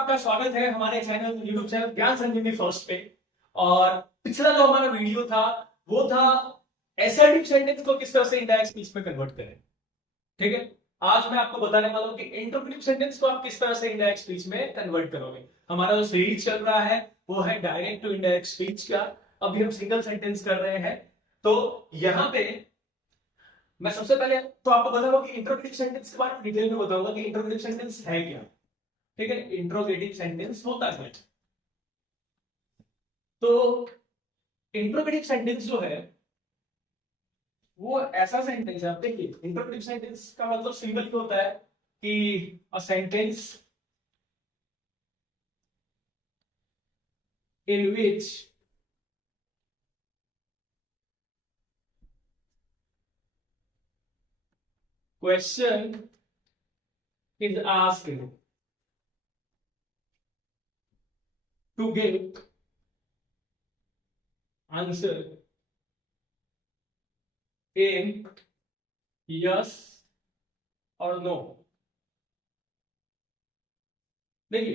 आपका स्वागत है हमारे चैनल यूट्यूब चैनल ज्ञान संजीवनी फर्स्ट पे। और पिछला जो हमारा वीडियो था वो था असर्टिव सेंटेंस को किस तरह से इनडायरेक्ट स्पीच में कन्वर्ट करें। ठीक है, आज मैं आपको बताने वाला हूं कि इंटरोगेटिव सेंटेंस को आप किस तरह से इनडायरेक्ट स्पीच में कन्वर्ट करोगे। हमारा जो सीरीज चल रहा है वो है डायरेक्ट टू इनडायरेक्ट स्पीच का। अभी हम सिंगल सेंटेंस कर रहे हैं। तो यहाँ पे मैं सबसे पहले तो आपको बताऊंगा कि इंटरोगेटिव सेंटेंस के बारे में डिटेल में बताऊंगा कि इंटरोगेटिव सेंटेंस है क्या। ठीक है, इंट्रोगेटिव सेंटेंस होता है। तो इंट्रोगेटिव सेंटेंस जो है वो ऐसा सेंटेंस है, आप देखिए इंट्रोगेटिव सेंटेंस का मतलब सिंपल ही होता है कि a sentence in which question is asked to give answer in yes और no। देखिए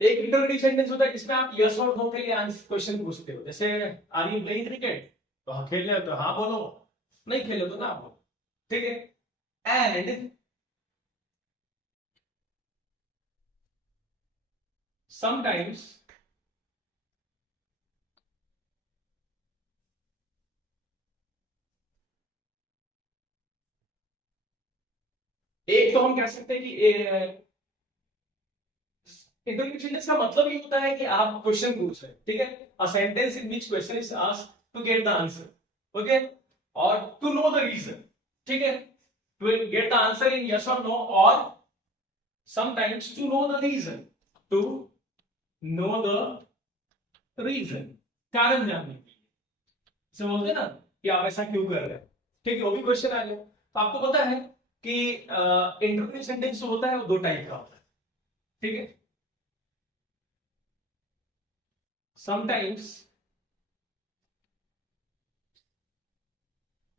एक इंटरोगेटिव सेंटेंस होता है जिसमें आप यस और नो के लिए आंसर क्वेश्चन पूछते हो। जैसे आर यू प्लेइंग क्रिकेट, तो हाँ खेल रहे हो तो हाँ बोलो, नहीं खेले तो ना बोलो। ठीक है, एंड समटाइम्स एक तो हम कह सकते हैं कि इंटरोगेटिव सेंटेंस का मतलब ये होता है कि आप क्वेश्चन पूछ रहे हैं। ठीक है, a sentence in which question is asked to get the answer. Okay, और टू नो द रीजन। ठीक है, to get the answer in yes और नो, और sometimes to know the reason, to know the reason, कारण जानने के लिए। समझते हैं ना कि आप ऐसा क्यों कर रहे हैं। ठीक है, वो भी क्वेश्चन आ गया। तो आपको पता है कि इंटरोगेटिव सेंटेंस जो होता है वो दो टाइप का होता है। ठीक है, sometimes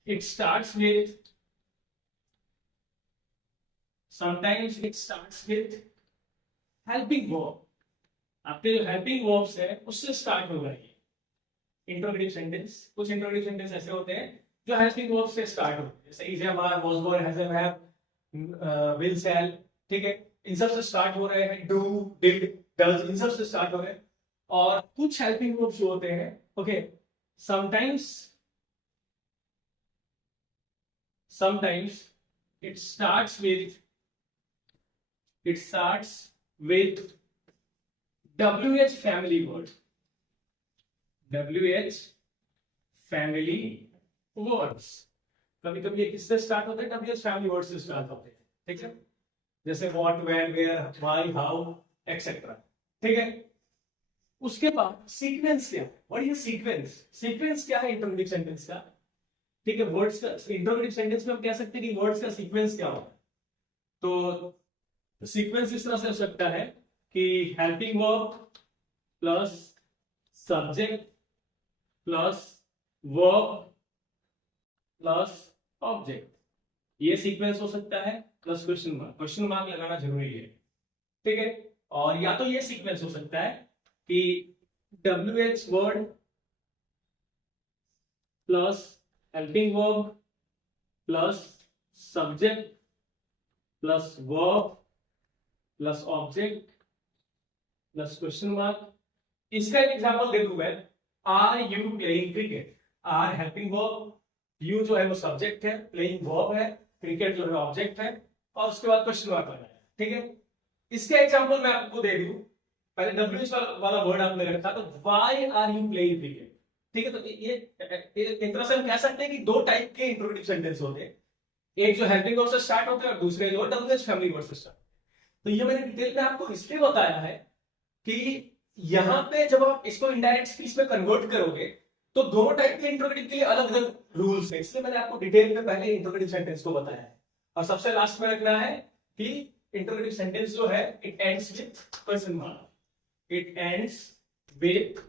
it starts with helping verb। आपके जो हेल्पिंग वर्ब्स है उससे स्टार्ट होगा ये इंटरोगेटिव सेंटेंस। कुछ इंटरोगेटिव सेंटेंस ऐसे होते हैं जो हेल्पिंग वर्ब से स्टार्ट होते हैं, जैसे is have, are, was, were, has, have, will, shall. ठीक है, इन सब से स्टार्ट हो रहे हैं। डू, डिड, डज, इन सब से स्टार्ट हो रहे हैं। और कुछ हेल्पिंग वर्ब्स जो होते हैं, okay, sometimes it starts with WH family word, WH family words। कभी कभी ये किससे स्टार्ट होते हैं? WH फैमिली वर्ड से स्टार्ट होते हैं। ठीक है, जैसे what, where, where, why, how, etcetera. ठीक है, उसके बाद सीक्वेंस क्या है? What is sequence? सीक्वेंस क्या है इंटरोगेटिव सेंटेंस का? ठीक है, वर्ड्स का इंटरोगेटिव सेंटेंस में हम कह सकते हैं कि वर्ड्स का सीक्वेंस क्या होता है। तो सीक्वेंस इस तरह से हो सकता है कि helping verb plus subject plus verb plus object, ये सीक्वेंस हो सकता है। Plus question mark, question mark लगाना जरूरी है। ठीक है, और या तो ये सीक्वेंस हो सकता है कि WH word plus helping verb plus subject plus verb plus object plus question mark. इसका एक एग्जांपल दे दूं मैं, are you playing cricket. Are helping verb, you जो है वो सब्जेक्ट है, प्लेइंग वर्ब है, क्रिकेट जो है ऑब्जेक्ट है, और उसके बाद क्वेश्चन मार्क लगाया। ठीक है, इसका एग्जांपल मैं आपको दे दूं। पहले WH वाला वर्ड आपने रखा, तो why are you playing cricket. ठीक है, तो ये एक तरह से हम कह सकते हैं कि दो टाइप के इंट्रोगेटिव सेंटेंस होते हैं, एक जो हेल्पिंग वर्ब से स्टार्ट होते हैं और दूसरे जो WH फैमिली वर्ब से स्टार्ट। तो ये मैंने डिटेल में आपको इसलिए बताया है कि यहां पे जब आप इसको इनडायरेक्ट स्पीच में कन्वर्ट करोगे तो दोनों टाइप के इंट्रोगेटिव के लिए अलग अलग रूल्स हैं, इसलिए मैंने आपको डिटेल में पहले इंट्रोगेटिव सेंटेंस को बताया है। और सबसे लास्ट में रखना है कि इंट्रोगेटिव सेंटेंस जो है it ends with question mark, it ends with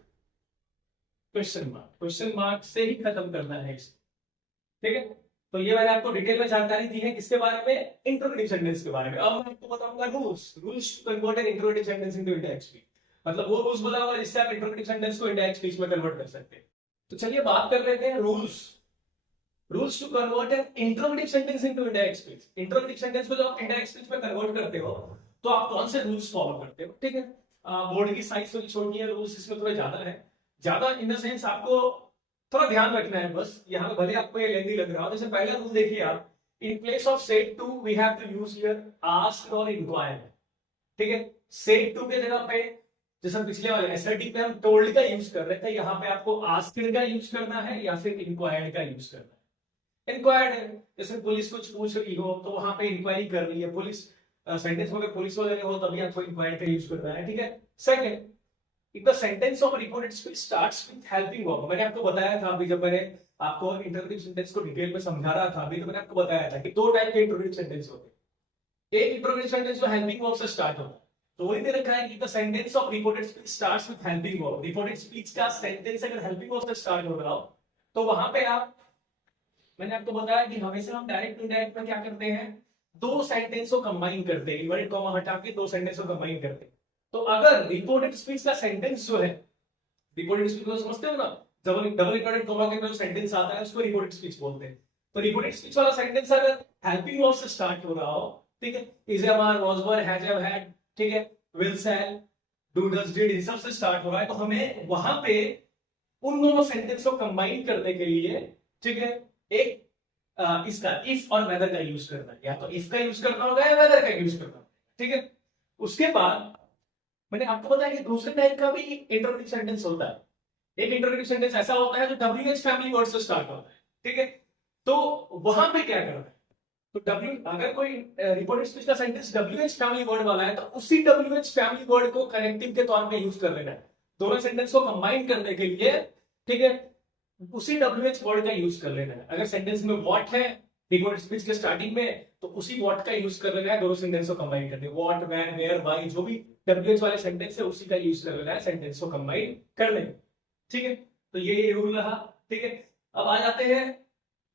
question mark, question mark से ही खत्म करना है इसे। ठीक है, तो ये मैंने आपको डिटेल में जानकारी दी है किसके बारे में, इंट्रोगेटिव सेंटेंस के बारे में। अब मैं आपको बताऊंगा rules to convert an interrogative sentence into indirect speech, मतलब वो रूल्स बताऊंगा जिससे आप इंट्रोगेटिव सेंटेंस को इंडायरेक्ट स्पीच में कन्वर्ट कर सकते हैं। तो चलिए बात कर लेते हैं rules to convert an interrogative sentence into indirect speech. Interrogative sentence को जब आप इंडायरेक्ट स्पीच में कन्वर्ट करते हो तो आप कौन से रूल्स फॉलो करते हो, ठीक है। बोर्ड की साइज थोड़ी छोटी है, रूल्स इसमें थोड़ा ज्यादा है, ज्यादा इन द सेंस आपको थोड़ा ध्यान रखना है बस। यहाँ पे भले आपको ये लेंदी लग रहा हो, जैसे पहला रूल देखिए आप, in place of said to we have to use here ask और इंक्वायर, ठीक है। सेड टू के जगह पे जैसे पिछले वाले एसआरटी पे हम टोल्ड का यूज कर रहे थे, यहाँ पे आपको आस्क्ड का यूज करना है या फिर इंक्वायर्ड का यूज करना है। इंक्वायर्ड है जैसे पुलिस कुछ पूछ रही हो तो वहां पे इंक्वायरी कर रही है पुलिस, सेंटेंस में अगर पुलिस वगैरह हो तभी आपको इंक्वायर्ड का यूज करना है, ठीक है। Second, if the sentence of reported speech starts with helping verb, मैंने आपको बताया था अभी जब मैंने आपको इंट्रोगेटिव सेंटेंस को डिटेल में समझा रहा था अभी, तो मैंने आपको बताया था कि दो टाइप के इंट्रोगेटिव सेंटेंस होते हैं। एक इंट्रोगेटिव सेंटेंस जो हेल्पिंग वर्ब से स्टार्ट होता है, तो वही दे रखा है कि the sentence of reported speech starts with helping verb. Reported speech का सेंटेंस अगर हेल्पिंग वर्ब से स्टार्ट हो रहा हो तो वहां पे आप, मैंने आपको बताया कि हमेशा हम डायरेक्ट इनडायरेक्ट में क्या करते हैं, दो सेंटेंस को कंबाइन करते हैं, इन्वर्टेड कॉमा हटा के दो सेंटेंस को कंबाइन करते हैं। तो अगर रिपोर्टेड स्पीच का सेंटेंस जो है, रिपोर्टेड स्पीच को समझते हो ना, डबल इन्वर्टेड कॉमा के अंदर जो सेंटेंस आता है उसको रिपोर्टेड स्पीच बोलते हैं। तो रिपोर्टेड स्पीच वाला सेंटेंस अगर हेल्पिंग वर्ब से स्टार्ट हो रहा हो, ठीक है, is am are was were has have had, ठीक है, will shall do does did, इन सब से स्टार्ट हो रहा है, तो हमें वहां पे उन दोनों सेंटेंस को कंबाइन करने के लिए, ठीक है, एक इसका इफ और वेदर का यूज करना है, या तो इफ का यूज करना होगा या वेदर का यूज करना होगा, ठीक है। उसके बाद मैंने आपको बताया कि दूसरे टाइप का भी इंट्रोगेटिव सेंटेंस होता है। एक इंट्रोगेटिव सेंटेंस ऐसा होता है जो WH फैमिली वर्ड से स्टार्ट होता है, ठीक है। तो वहां पे क्या करना है, तो अगर कोई रिपोर्टेड स्पीच का सेंटेंस WH फैमिली वर्ड वाला है तो उसी WH फैमिली वर्ड को कनेक्टिव के तौर पे यूज कर लेना है, दोनों सेंटेंस को कंबाइन करने के लिए, ठीक है, उसी WH वर्ड का यूज कर लेना है। अगर सेंटेंस में व्हाट है रिपोर्टेड स्पीच के स्टार्टिंग में, तो उसी व्हाट का यूज कर लेना है दोनों सेंटेंस को कंबाइन करने, व्हाट, व्हेन, वेयर, व्हाई, जो भी WH वाले सेंटेंस है उसी का यूज कर लेना है सेंटेंस को कंबाइन करने, ठीक है। तो ये रूल रहा, ठीक है। अब आ जाते हैं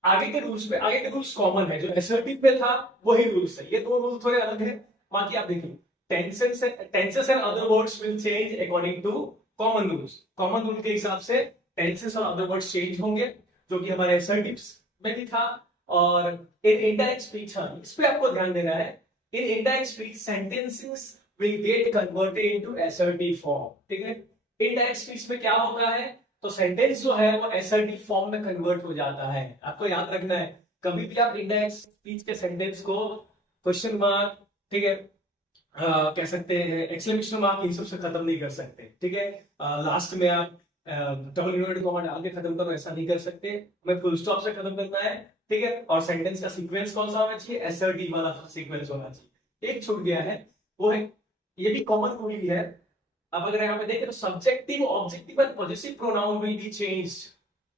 आगे के रूल्स पे। आगे के रूल्स कॉमन है, जो असर्टिव पे था वही रूल्स है, ये दो रूल थोड़े अलग है। बाकी आप देखिए tenses and other words will change according to common rules. Common rule के हिसाब से टेंसेस और अदर वर्ड्स चेंज होंगे, जो कि हमारे असर्टिव्स में भी था। और इन इनडायरेक्ट स्पीच, हाँ, इस पे आपको ध्यान देना है, in indirect speech sentences will get converted into assertive form, ठीक है। इनडायरेक्ट स्पीच में क्या होता है, तो सेंटेंस जो है वो assertive फॉर्म में कन्वर्ट हो जाता है। आपको याद रखना है, कभी भी आप इनडायरेक्ट स्पीच के सेंटेंस को क्वेश्चन मार्क, ठीक है, कह सकते हैं एक्सक्लेमेशन मार्क, इन सब से खत्म नहीं कर सकते, ठीक है। लास्ट में आप डबल इन्वर्टेड कॉमा डाल के खत्म करो, ऐसा नहीं कर सकते, हमें फुल स्टॉप से खत्म करना है, ठीक है। और सेंटेंस का सीक्वेंस कौन सा होना चाहिए, assertive वाला सीक्वेंस होना चाहिए। एक छूट गया है, वो है, ये भी कॉमन रूल ही है। अब अगर यहाँ पे देखें तो subjective, objective and possessive pronoun will be changed,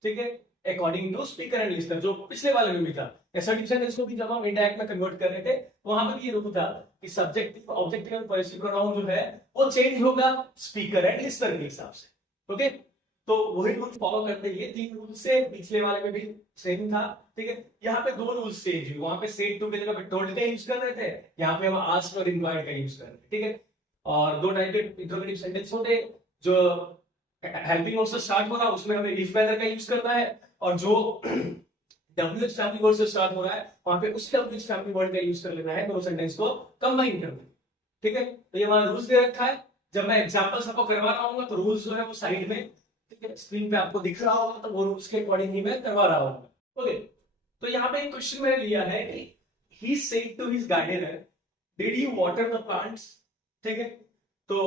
ठीक है, according to speaker and listener, जो पिछले वाले में भी था। असर्टिव सेंटेंस को भी जब हम इनडायरेक्ट में कन्वर्ट कर रहे थे वहां पे भी ये रूल था कि subjective, objective and possessive pronoun जो है वो चेंज होगा स्पीकर एंड लिसनर के हिसाब से, ओके। तो वही रूल फॉलो करते हैं, ये तीन रूल से पिछले वाले में भी सेम था, ठीक है। यहाँ पे दो रूल्स चेंज हुए, वहां पे सेड टू के जगह पे टोल्ड का यूज कर रहे थे, यहाँ पे हम आस्क्ड और इंक्वायर्ड का यूज कर रहे थे, ठीक है। और दो टाइप के इंट्रोगेटिव सेंटेंस होते हैं, जो हेल्पिंग वर्ब से स्टार्ट हो रहा है उसमें हमें इफ वेदर का यूज करना है, और जो WH फैमिली वर्ड से स्टार्ट हो रहा है वहां पे उस WH फैमिली वर्ड का यूज कर लेना है, दोनों सेंटेंस को कंबाइन करना, ठीक है। तो ये हमारा रूल्स दे रखा है। जब मैं एग्जांपल्स आपको करवा रहा हूँ तो रूल्स जो है वो साइड में, ठीक है, स्क्रीन पे आपको दिख रहा होगा, तो वो रूल्स के अकॉर्डिंग ही मैं करवा रहा हूँ, ओके। तो यहाँ पे एक क्वेश्चन मैंने लिया है कि he said to his gardener, did you water the plants, ठीक है। तो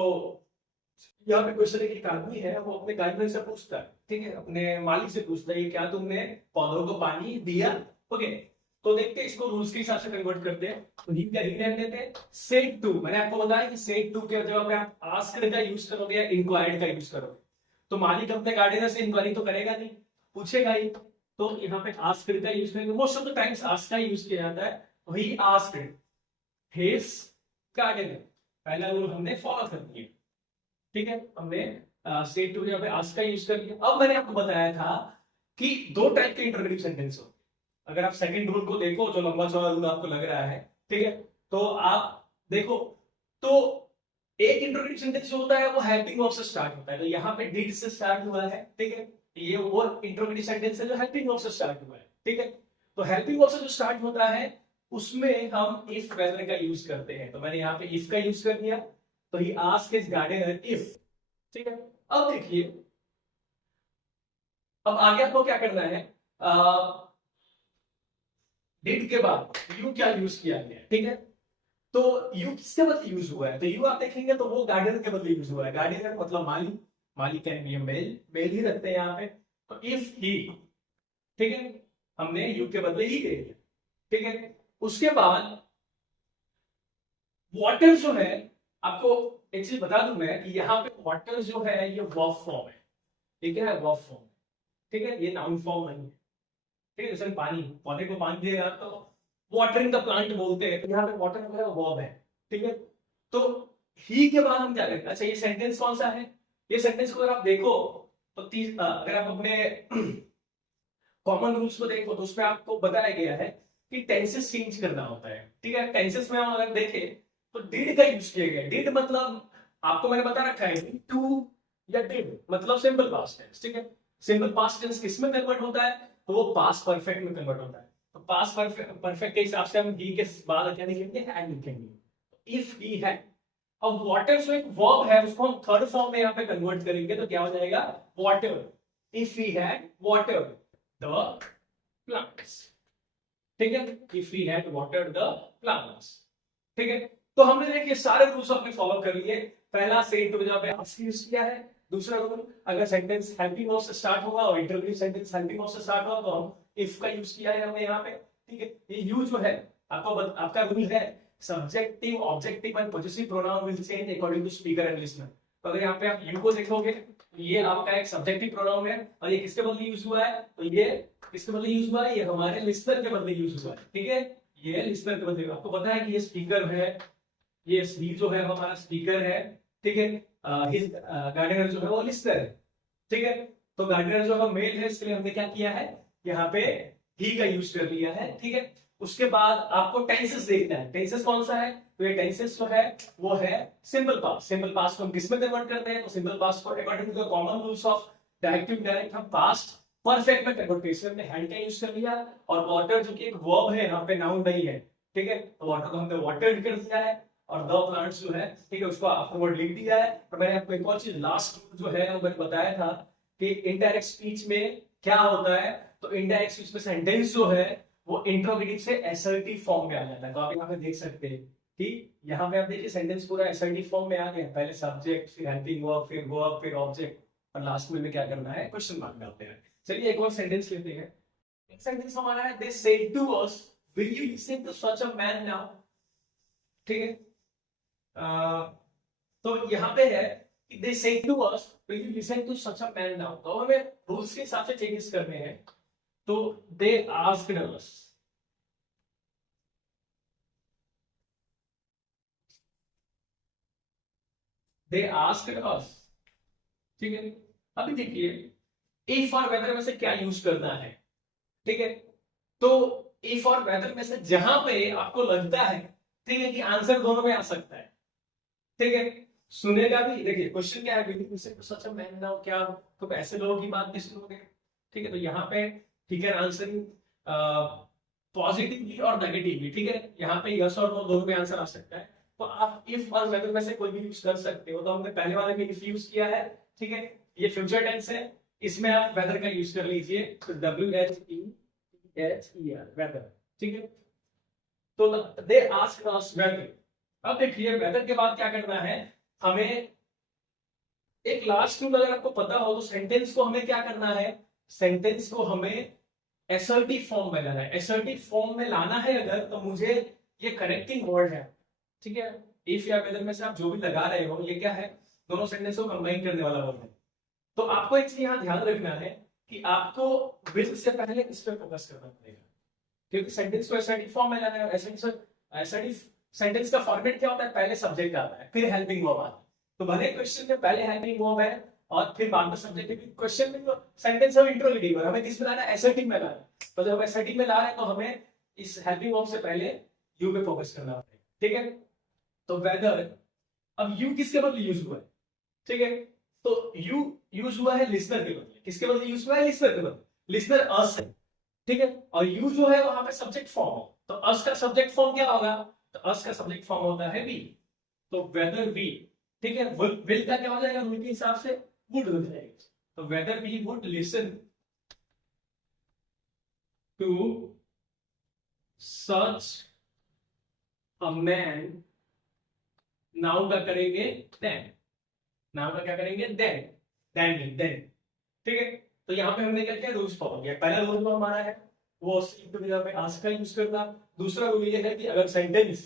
यहाँ पे क्वेश्चन है कि एक आदमी है, वो अपने गार्डनर से पूछता है, ठीक है, अपने मालिक से पूछता है क्या तुमने पौधों को पानी दिया, ओके। तो देखते हैं इसको रूल्स के हिसाब से कन्वर्ट करते हैं। तो ही का ही रहने देते हैं, सेड टू, मैंने आपको बताया कि सेड टू के जगह पे आप आस्क्ड का यूज करोगे या इंक्वायर्ड का यूज करोगे, तो मालिक अपने गार्डनर से इंक्वायरी तो करेगा नहीं, पूछेगा ही, तो यहाँ पे आस्क्ड का यूज करेंगे। Most of the times ask का यूज किया जाता है, वही आस्क्ड हिज गार्डनर, पहला रूल हमने फॉलो कर दिया, ठीक है। हमने सेड टू जगह पे आस्क का यूज कर लिया। अब मैंने आपको बताया था कि दो टाइप के इंट्रोगेटिव सेंटेंस होते हैं, अगर आप सेकंड रूल को देखो, जो लंबा चौड़ा रूल आपको लग रहा है, ठीक है, तो आप देखो, तो एक इंट्रोगेटिव सेंटेंस जो होता है वो हेल्पिंग वर्ब से स्टार्ट होता है, तो यहाँ पे डिड से स्टार्ट हुआ है, ठीक है, ये वो इंट्रोगेटिव सेंटेंस है जो हेल्पिंग वर्ब से स्टार्ट हुआ है, ठीक है। तो हेल्पिंग वर्ब से जो स्टार्ट होता है उसमें हम इफ वेदर का यूज करते हैं, तो मैंने यहाँ पे इफ का यूज कर दिया, तो he asked his gardener if, ठीक है। अब देखिए, अब आगे आपको क्या करना है, डिड के बाद यू क्या यूज किया गया, ठीक है। तो यू किसके बदले यूज हुआ है, तो यू आप देखेंगे तो वो गार्डियन के बदले यूज हुआ है, गार्डियन मतलब माली, माली कैन बी मेल, मेल ही रखते हैं यहाँ पे, तो इफ ही, ठीक है, हमने यू के बदले ही दे दिया, ठीक है। उसके बाद वाटर जो है, आपको एक चीज बता दूं मैं कि यहाँ पे वाटर जो है ये वर्ब फॉर्म है, ठीक है, वर्ब फॉर्म, ठीक है, ये नाउन फॉर्म नहीं है, ठीक है। जैसे पानी, पौधे को पानी देगा तो वाटरिंग द प्लांट बोलते हैं, तो यहाँ पे वाटर जो है वो वर्ब है, ठीक है। तो ही के बाद हम क्या करेंगे, अच्छा ये सेंटेंस कौन सा है, ये सेंटेंस को अगर आप देखो तो अगर आप अपने कॉमन रूल्स को देखो तो उसमें आपको बताया गया है कि टेंसेस चेंज करना होता है, ठीक है। टेंसेस में हम अगर देखें तो डिड का यूज किया गया है, डिड मतलब आपको मैंने बता रखा है टू या डिड मतलब सिंपल पास्ट टेंस, ठीक है। सिंपल पास्ट टेंस किस में कन्वर्ट होता है, तो वो पास्ट परफेक्ट में कन्वर्ट होता है, तो पास्ट परफेक्ट के हिसाब से हम ही के बाद क्या लिखेंगे, हैड लिखेंगे, इफ ही हैड। अब वाटर जो एक वर्ब है उसको हम थर्ड फॉर्म में यहाँ पे कन्वर्ट करेंगे, तो क्या हो जाएगा, water, if he had water the plants, ठीक है, if he had watered the plants, ठीक है। तो हमने देखिए सारे रूल्स अपने फॉलो कर लिए, पहला सेट टू जब आस्क यूज किया है, दूसरा रूल अगर सेंटेंस हेल्पिंग वर्ब से स्टार्ट होगा और इंटरव्यू सेंटेंस हेल्पिंग वर्ब से स्टार्ट होगा तो हम इफ का यूज किया है हमने यहाँ पे, ठीक है। ये यू जो है आपका रूल है, subjective objective and positive pronoun will change according to speaker and listener. तो अगर यहाँ पे आप यू को देखोगे ये आपका एक सब्जेक्टिव प्रोनाउन है, और ये किसके बदले यूज हुआ है, तो ये किसके बदले यूज हुआ है, ये हमारे लिसनर के बदले यूज हुआ है, ठीक है, ये लिसनर के बदले। आपको पता है कि ये स्पीकर है, ये सी जो है हमारा स्पीकर है, ठीक है, हिज गार्डनर जो है वो लिसनर है, ठीक है। तो गार्डनर जो है मेल है, इसलिए हमने क्या किया है, यहाँ पे ही का यूज कर लिया है, ठीक है। उसके बाद आपको टेंसेस देखना है, टेंसेस कौन सा है, तो ये टेंसेस जो है वो है सिंपल पास्ट। सिंपल पास्ट को हम किस में कन्वर्ट करते हैं, तो सिंपल पास्ट को according to the common rules of directive direct हम पास्ट परफेक्ट में कन्वर्ट करते हैं। हमने हैड का यूज कर लिया, और वाटर जो कि एक वर्ब है, यहाँ पे नाउन नहीं है, ठीक है, तो वाटर को हमने वाटर कर दिया है, और द प्लांट्स जो है, ठीक है, उसको आफ्टरवर्ड लिख दिया है। और मैंने आपको एक और चीज लास्ट जो है वो मैंने बताया था कि इनडायरेक्ट स्पीच में क्या होता है, तो इनडायरेक्ट स्पीच में सेंटेंस जो है वो इंट्रोगेटिव से एसर्टिव फॉर्म में आ जाता है। तो आप यहाँ पे देख सकते हैं कि यहाँ पे आप देखिए सेंटेंस पूरा एसर्टिव फॉर्म में आ गया, पहले सब्जेक्ट, फिर हेल्पिंग वर्ब, फिर ऑब्जेक्ट, और लास्ट में क्या करना है, क्वेश्चन मार्क डालते हैं। चलिए एक और सेंटेंस लेते हैं। एक सेंटेंस हमारा है, they said to us will you listen to such a man now, ठीक है। तो यहाँ पे है कि they said to us will you listen to such a man now, तो हमें रूल्स के हिसाब से चेंजेस करने हैं। तो they asked us, they asked us, ठीक है। अभी देखिए इफ और वेदर में से क्या यूज करना है, ठीक है। तो इफ और वेदर में से जहां पे आपको लगता है, ठीक है, कि आंसर दोनों में आ सकता है, ठीक है, सुनेगा भी। देखिए क्वेश्चन क्या है, सच मैन नाउ, क्या तो ऐसे लोगों की बात भी सुनोगे, ठीक है। तो यहाँ पे ठीक है आंसरिंग पॉजिटिवली और नेगेटिवली, ठीक है, यहाँ पे यस और नो दोनों में आंसर आ सकता है। तो आप इफ और वेदर में से कोई भी यूज कर सकते हो, तो हमने पहले वाले में इफ यूज किया है, ठीक है, ये फ्यूचर टेंस है, इसमें आप वेदर का यूज कर लीजिए, तो WHEATHER वेदर, ठीक है। तो दे आस्क्ड अस वेदर। अब देखिए वेदर के बाद क्या करना है, हमें एक लास्ट रूल अगर आपको पता हो तो सेंटेंस को हमें क्या करना है, सेंटेंस को हमें एसर्टिव फॉर्म में लाना है। एसर्टिव फॉर्म में लाना है अगर, तो मुझे ये कनेक्टिंग वर्ड है, ठीक है, इफ या वेदर में से आप जो भी लगा रहे हो ये क्या है, दोनों सेंटेंस को कंबाइन करने वाला वर्ड है। तो आपको एक चीज यहाँ ध्यान रखना है कि आपको विल से पहले इस पे फोकस करना पड़ेगा, क्योंकि सेंटेंस को एसर्टिव फॉर्म में लाना है। एसर्टिव सेंटेंस का फॉर्मेट क्या होता है, पहले सब्जेक्ट आता है, फिर हेल्पिंग वर्ब आता है। तो भले क्वेश्चन में पहले हेल्पिंग वर्ब है और फिर बाद में सब्जेक्ट है, क्वेश्चन में सेंटेंस अब इंट्रोगेटिव है, हमें किस में लाना है, एसर्टिव में लाना है। तो जब एसर्टिव में ला रहे हैं तो हमें इस हेल्पिंग वर्ब से पहले यू पे फोकस करना होता है, ठीक है। तो वेदर, अब यू किसके बदले यूज हुआ है, ठीक है। तो यू यूज हुआ है लिसनर के बदले, किसके बदले यूज हुआ है, लिसनर के बदले। लिसनर अस है, ठीक है, और यू जो है वहां पे सब्जेक्ट फॉर्म है, तो अस का सब्जेक्ट फॉर्म क्या होगा, तो अस का सब्जेक्ट फॉर्म होता है वी, तो वेदर वी, ठीक है। विल का क्या हो जाएगा, रूल के हिसाब से वुड हो जाएगा, तो whether we would listen to such a man, noun का करेंगे देन, नाउन का क्या करेंगे देन, देन, ठीक है। तो यहाँ पे हमने क्या किया, रूल्स फॉलो किया। पहला रूल जो हमारा है वो टू जगह पे आस्क का यूज करना। दूसरा रूल ये है कि अगर सेंटेंस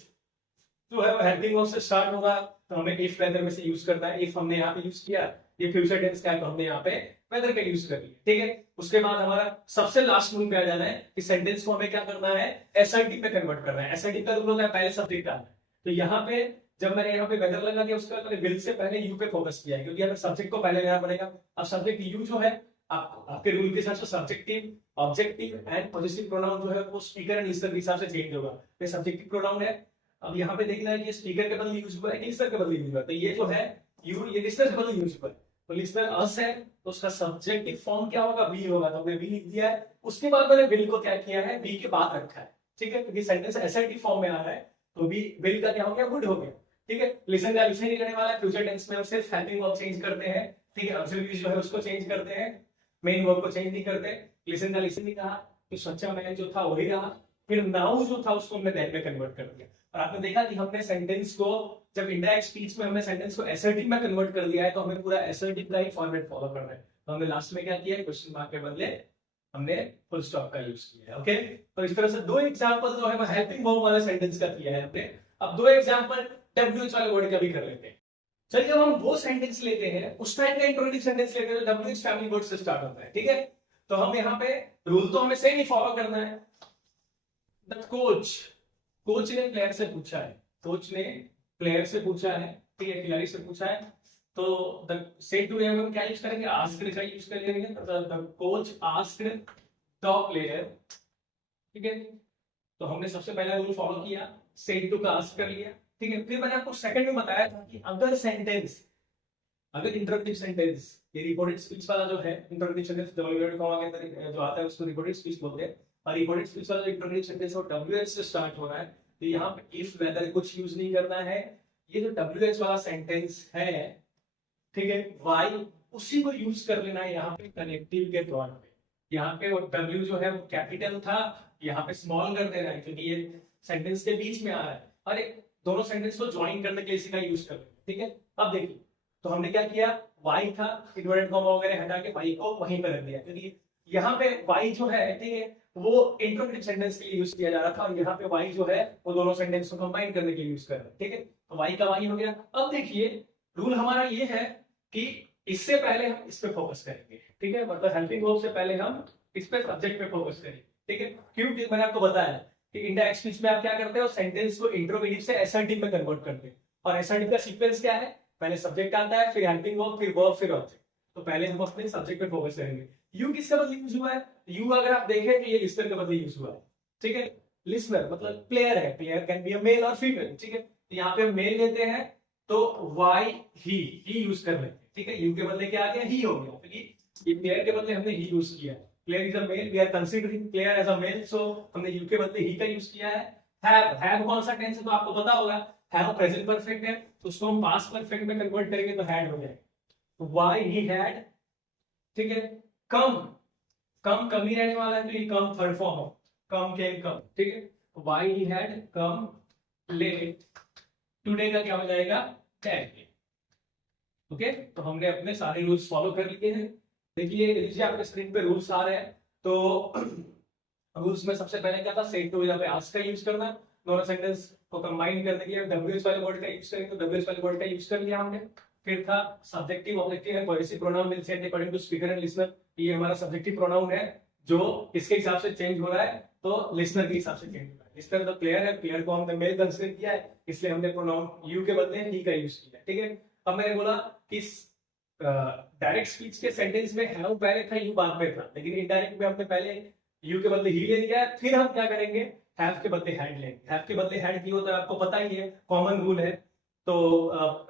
जो है वो हेल्पिंग वर्ब से स्टार्ट होगा तो हमें इफ वेदर में से यूज करना है। इफ हमने यहाँ पे यूज किया, ये फ्यूचर टेंस का है तो हमने यहाँ पे वेदर का यूज कर लिया, ठीक है। उसके बाद हमारा सबसे लास्ट रूल पे आ जाना है कि सेंटेंस को हमें क्या करना है, एसआरटी पे कन्वर्ट करना है। एसआरटी का रूल होता है पहले सब्जेक्ट आना है, तो यहाँ पे जब मैंने यहाँ पे वेदर लगा दिया उसके बाद मैंने विल से पहले यू पे फोकस किया है, क्योंकि हमें सब्जेक्ट को पहले लेना पड़ेगा। अब सब्जेक्ट यू जो है आपके रूल के हिसाब से subjective, objective and positive pronoun जो है वो स्पीकर एंड लिसनर के हिसाब से चेंज होगा। ये सब्जेक्टिव प्रोनाउन है, अब यहाँ पे देखना है कि स्पीकर के बदले यूज हुआ है कि लिसनर के बदले यूज हुआ है। तो ये जो है यू, ये लिसनर के बदले यूज हुआ है, तो लिसनर अस है तो उसका सब्जेक्टिव फॉर्म क्या होगा, वी होगा, तो हमने वी लिख दिया है। उसके बाद मैंने विल को क्या किया है, वी के बाद रखा है, ठीक है, क्योंकि सेंटेंस एसर्टिव फॉर्म में आ रहा है तो भी विल का क्या हो गया, वुड हो गया, ठीक है। लिसन का लिसन ही रहने वाला है, फ्यूचर टेंस में हम सिर्फ हेल्पिंग वर्ब चेंज करते हैं, ठीक है। ऑक्सिलरी जो है उसको चेंज करते हैं, मेन वर्ब को चेंज नहीं करते। लिसन का लिसन नहीं कहा, तो सच्चा मैन जो था वही रहा, फिर नाउ जो था उसको हमने दैट में कन्वर्ट कर दिया। और आपने देखा कि हमने सेंटेंस को जब इनडायरेक्ट स्पीच में हमने सेंटेंस को एसर्टिव में कन्वर्ट कर दिया है तो हमें पूरा एसर्टिव का ही फॉर्मेट फॉलो करना है। तो हमने लास्ट में क्या किया है, क्वेश्चन मार्क के बदले हमने फुल स्टॉप का यूज किया है, ओके। तो इस तरह से दो एग्जांपल जो है वो हेल्पिंग वर्ब वाले सेंटेंस का किया है हमने। अब दो एग्जांपल डब्ल्यूएच वाले वर्ड का भी कर लेते हैं। चलिए जब हम वो सेंटेंस लेते हैं उस टाइप का इंट्रोडक्टिव सेंटेंस लेते हैं तो डब्ल्यूएच फैमिली वर्ड से स्टार्ट होता है, ठीक है। तो हम यहाँ पे रूल तो हमें सेम ही फॉलो करना है। द कोच, कोच ने प्लेयर से पूछा है, कोच ने प्लेयर से पूछा है, ठीक है, खिलाड़ी से पूछा है, तो द सेड टू हम क्या यूज करेंगे, आस्क्ड का यूज कर लेंगे। The coach asked the player, ठीक है। तो हमने सबसे पहला रूल फॉलो किया, सेड टू का आस्क कर लिया, ठीक है। फिर मैंने आपको सेकंड में बताया था कि अगर सेंटेंस, अगर इंटरोगेटिव सेंटेंस, ये रिपोर्टेड स्पीच वाला जो है इंटरोगेटिव सेंटेंस डब्ल्यूएच के अंदर जो आता है उसको रिपोर्टेड स्पीच बोलते हैं, और रिपोर्टेड स्पीच वाला जो इंटरोगेटिव सेंटेंस है वो डब्ल्यूएच से स्टार्ट हो रहा है, तो यहाँ पे इफ वेदर कुछ यूज नहीं करना है। ये जो डब्ल्यूएच वाला सेंटेंस है, ठीक है, वाई उसी को यूज कर लेना है यहाँ पे कनेक्टिव के तौर पे। यहाँ पे वो डब्ल्यू जो है वो कैपिटल था, यहाँ पे स्मॉल कर देना है क्योंकि ये सेंटेंस के बीच में आ रहा है, और एक दोनों सेंटेंस को ज्वाइन करने के लिए इसी का यूज कर लेंगे, ठीक है। अब देखिए तो हमने क्या किया, वाई था, इन्वर्टेड कॉमा वगैरह हटा के वाई को वहीं पर रख दिया, क्योंकि यहाँ पे वाई जो है, ठीक है, वो इंट्रोगेटिव सेंटेंस के लिए यूज किया जा रहा था, और यहाँ पे वाई जो है वो दोनों सेंटेंस को कंबाइन करने के लिए यूज कर रहा है, ठीक है। तो वाई का वाई हो गया। अब देखिए रूल हमारा ये है कि इससे पहले हम इस पे फोकस करेंगे, ठीक है, मतलब हेल्पिंग वर्ब से पहले हम इस पे सब्जेक्ट पे फोकस करेंगे, ठीक है। क्योंकि मैंने आपको बताया कि इंडायरेक्ट स्पीच में आप क्या करते हो, सेंटेंस को इंट्रोगेटिव से एसर्टिव में कन्वर्ट करते हैं, और एसर्टिव का सीक्वेंस क्या है, पहले सब्जेक्ट आता है, फिर हेल्पिंग वर्ब, फिर वर्ब, फिर ऑब्जेक्ट। तो पहले हम अपने सब्जेक्ट पे फोकस करेंगे। यू किसके बदले यूज हुआ है, यू अगर आप देखें तो ये लिस्टर के बदले यूज हुआ है, ठीक है। लिस्टर मतलब प्लेयर है, player can be a male और फीमेल, ठीक है। यहाँ पे मेल लेते हैं तो वाई ही यूज कर लेते हैं, ठीक है। यू के बदले क्या आ गया, ही हो गया, क्योंकि ये प्लेयर के बदले हमने ही यूज किया है। Player is a male, we are considering player as a male, so हमने यू के बदले ही का यूज किया है। हैव कौन सा टेंस है तो आपको पता होगा, हैव प्रेजेंट परफेक्ट है, तो उसको हम पास्ट परफेक्ट में कन्वर्ट करेंगे तो हैड हो जाएगा, व्हाई ही हैड, ठीक है। कम, कम ही रहने वाला है तो ये कम थर्ड फॉर्म हो, कम कैन कम, ठीक है। Why he had come late, today का क्या हो जाएगा, कैन, ओके। तो हमने अपने सारे रूल्स फॉलो कर लिए हैं। देखिए नीचे आपके स्क्रीन पे रूल्स आ रहे हैं, तो रूल्स में सबसे पहले क्या था, सेड टू पे आस्क का यूज करना, दोनों सेंटेंस को कंबाइन करने के लिए डब्ल्यूएच वाले वर्ड का यूज करेंगे, तो डब्ल्यूएच वाले वर्ड का यूज कर लिया हमने। फिर था subjective objective and possessive pronoun will change according to speaker and listener, ये हमारा सब्जेक्टिव प्रोनाउन है जो किसके हिसाब से चेंज हो रहा है, तो लिसनर के हिसाब से चेंज हो रहा है। लिसनर तो प्लेयर है, प्लेयर को हमने मेल कंसीडर किया है, इसलिए हमने प्रोनाउन यू के बदले ही का यूज किया, ठीक है। अब मैंने बोला कि डायरेक्ट स्पीच के सेंटेंस में हैव पहले था, यू बाद में था, लेकिन इनडायरेक्ट में हमने पहले यू के बदले ही ले लिया है, फिर हम क्या करेंगे, हैव के बदले हैड लेंगे। हैव के बदले हैड की होता है, आपको पता ही है, कॉमन रूल है। तो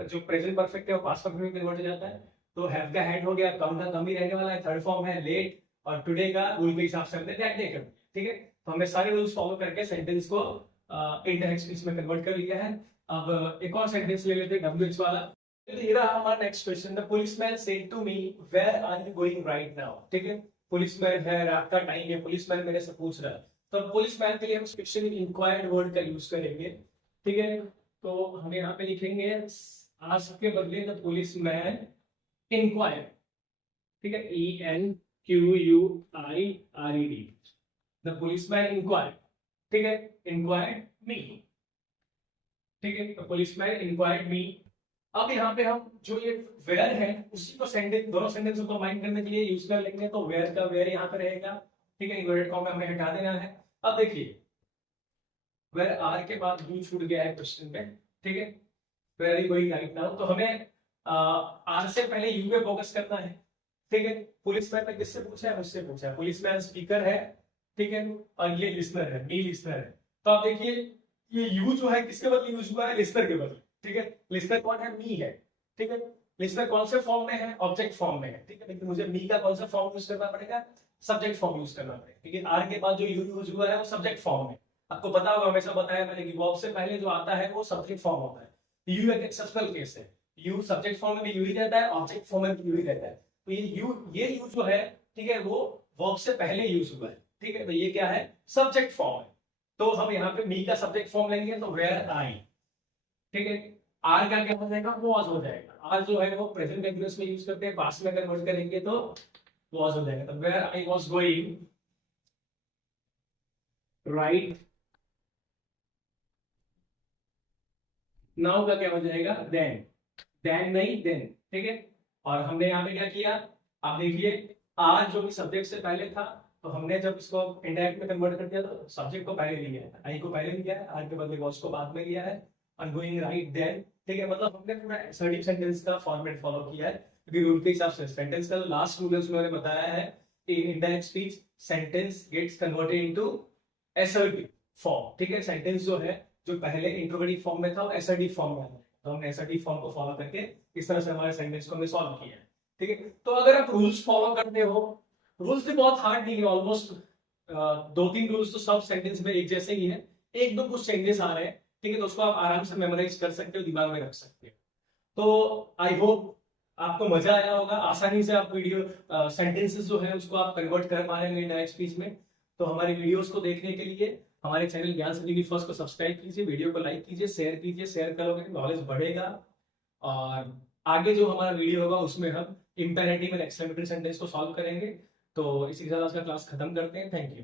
जो प्रेजेंट परफेक्ट है वो पास्ट परफेक्ट में कन्वर्ट हो जाता है। तो हैव का हैड हो गया, कम का कम ही रहने वाला है, थर्ड फॉर्म है लेट, और टुडे का रूल के हिसाब से हमने दैट डे कर दिया। ठीक है, तो हमने सारे रूल्स फॉलो करके सेंटेंस को इनडायरेक्ट स्पीच में कन्वर्ट कर लिया है। अब एक और सेंटेंस ले लेते हैं WH वाला। ये रहा हमारा next question. The policeman said to me where are you going right now. ठीक है, पुलिसमैन है, रात का टाइम है, पुलिसमैन मेरे से पूछ रहा है। तो पुलिसमैन के लिए हम क्वेश्चन इंक्वायर्ड वर्ड का यूज करेंगे। ठीक है, तो हम यहाँ पे लिखेंगे आस्क के बदले द पुलिसमैन इंक्वायर। ठीक है, ENQUIRED, द पुलिसमैन इंक्वायर्ड। ठीक है, इंक्वायर्ड मी। ठीक है, तो पुलिसमैन इंक्वायर्ड मी। अब यहाँ पे हम जो ये वेयर है उसी को सेंटेंस, दोनों सेंटेंस को कंबाइन करने के लिए यूज कर लेंगे। तो वेयर का वेयर यहाँ पे रहेगा। ठीक है, इन्वर्टेड कॉमा हमें हटा देना है। अब देखिए, वेयर आर के बाद यू छूट गया है क्वेश्चन में। ठीक है, where are you going right now, तो हमें आर से पहले यू पे फोकस करना है। ठीक है, पुलिसमैन ने किससे पूछा है, मुझसे पूछा है। पुलिसमैन स्पीकर है, ठीक है, और ये लिसनर है, मी लिसनर है। तो आप देखिए, ये यू जो है किसके बदले यूज हुआ है, लिसनर के बदले। ठीक है, लिसनर कौन है, मी है। ठीक है, लिसनर कौन से फॉर्म में है, ऑब्जेक्ट फॉर्म में है। ठीक है, लेकिन मुझे मी का कौन सा फॉर्म यूज करना पड़ेगा, सब्जेक्ट फॉर्म यूज करना पड़ेगा। ठीक है, आर के बाद जो यू यूज हुआ है वो सब्जेक्ट फॉर्म में। आपको पता होगा, हमेशा बताया मैंने कि वर्ब से पहले जो आता है वो सब्जेक्ट फॉर्म होता है। यू एक एक्सेप्शनल केस है, यू सब्जेक्ट फॉर्म में भी यू ही रहता है, ऑब्जेक्ट फॉर्म में भी यू ही रहता है। तो ये यू जो है, ठीक है, वो वर्ब से पहले यूज हुआ है। ठीक है, तो ये क्या है, सब्जेक्ट फॉर्म है। तो हम यहाँ पे मी का सब्जेक्ट फॉर्म लेंगे, तो वेयर आई। ठीक है, आर का क्या हो जाएगा, वॉज हो जाएगा। आर जो है वो प्रेजेंट कंटीन्यूअस में यूज करते हैं, पास्ट में कन्वर्ट करेंगे तो वॉज हो जाएगा। तो where I was going right now का क्या हो जाएगा, देन। देन नहीं, देन। ठीक है, और हमने यहाँ पे क्या किया, आप देखिए, आर जो कि सब्जेक्ट से पहले था, तो हमने जब इसको इंडायरेक्ट में कन्वर्ट कर दिया तो सब्जेक्ट को पहले लिया है, आई को पहले लिया है, आर के बदले वॉज को बाद में लिया है, और गोइंग राइट देन। ठीक है, मतलब हमने पूरा असर्टिव सेंटेंस का फॉर्मेट फॉलो किया है, क्योंकि रूल के हिसाब से सेंटेंस का लास्ट रूल मैंने बताया है, in indirect speech sentence gets converted into assertive form. ठीक है, सेंटेंस जो है जो पहले इंट्रोगेटिव फॉर्म में था वो असर्टिव फॉर्म में है। तो हमने असर्टिव फॉर्म को फॉलो करके इस तरह से हमारे सेंटेंस को हमने सॉल्व किया है। ठीक है, तो अगर आप रूल्स फॉलो करते हो, रूल्स भी बहुत हार्ड नहीं है, ऑलमोस्ट 2-3 रूल्स तो सब सेंटेंस में एक जैसे ही है, एक दो कुछ चेंजेस आ रहे हैं। ठीक है, तो उसको आप आराम से मेमोराइज कर सकते हो, दिमाग में रख सकते हो। तो आई होप आपको मजा आया होगा, आसानी से आप वीडियो सेंटेंसेस जो है उसको आप कन्वर्ट कर पा रहे हैं डायरेक्ट स्पीच में। तो हमारी वीडियोस को देखने के लिए हमारे चैनल ज्ञान संजीवनी फर्स्ट को सब्सक्राइब कीजिए, वीडियो को लाइक कीजिए, शेयर करोगे नॉलेज बढ़ेगा। और आगे जो हमारा वीडियो होगा उसमें हम इंपेरेटिव एंड एक्सक्लेमेटरी सेंटेंस को सॉल्व करेंगे। तो इसी के साथ आज का क्लास खत्म करते हैं। Thank you.